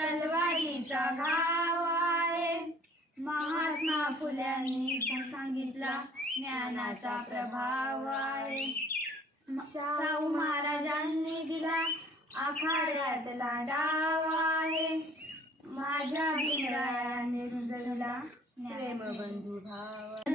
तलवारीचा घाव आहे. महात्मा फुल्यांनी सांगितला ज्ञानाचा प्रभाव आहे. शाहू महाराजांनी दिला आखाड्यातला डाव आहे. माझ्या भीमरायाने रुजला प्रेम बंधू भाव.